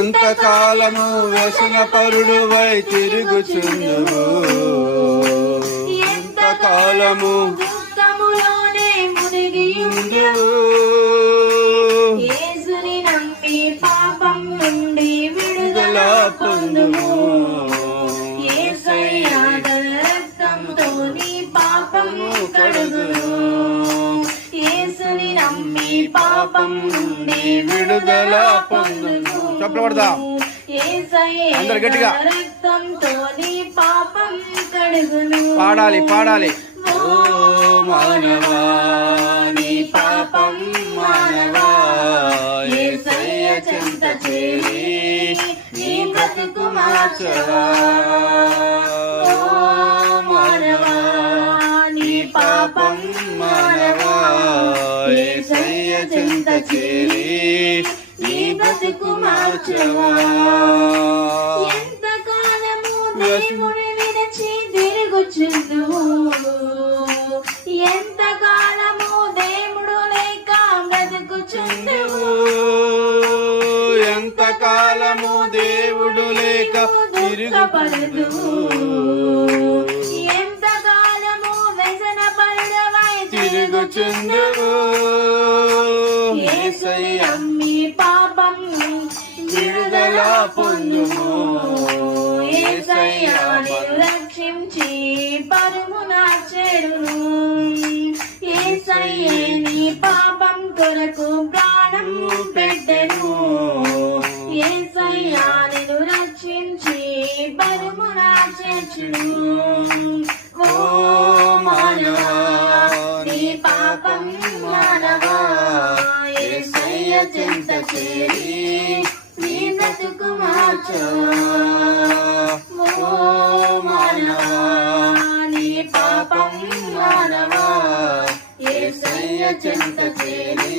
ఎంతకాలము వ్యసన పరుడువై తిరుగుచుందువు ఎంతకాలము దుఃఖములోనే మునిగియుందువు యేసుని నమ్మి పాపం నుండి విడుదల పొందుము యేసయ్య రక్తంతో నీ పాపం కడుగును యేసుని నమ్మి పాపం నుండి విడుదల పొందును అందరు గట్టిగా రక్తంతో నీ పాపం కడుగును పాడాలి ఓ మానవా నీ పాపం మానవా యేసయ్య చెంత చేరి నీ బ్రతుకు మార్చవా ఓ మానవా నీ పాపం మానవా యేసయ్య చెంత చేరి నీ బ్రతుకు మార్చవా ఎంతకాలము దేవుని విడిచి తిరుగుచుందువు ఎంతకాలము దేవుడు లేక బ్రతుకుచుందువు ఎంతకాలము దేవుడు లేక తిరుగుపడదువు ఎంతకాలము వ్యసన పరుడవై తిరుగుచుందువు యేసయ్య నమ్మి పాపం విడుదల పొందుము యేసయ్య నిన్ను రక్షించి పరమున చేరును యేసయ్య నీ పాపం కొరకు ప్రాణం పెట్టెను యేసయ్య నిన్ను రక్షించి పరమున చేర్చును ఓ మానవా నీ పాపం మానవా యేసయ్య చెంత చేరి నీ బ్రతుకు మార్చవా ఓ మానవా నీ పాపం మానవా యేసయ్య చెంత చేరి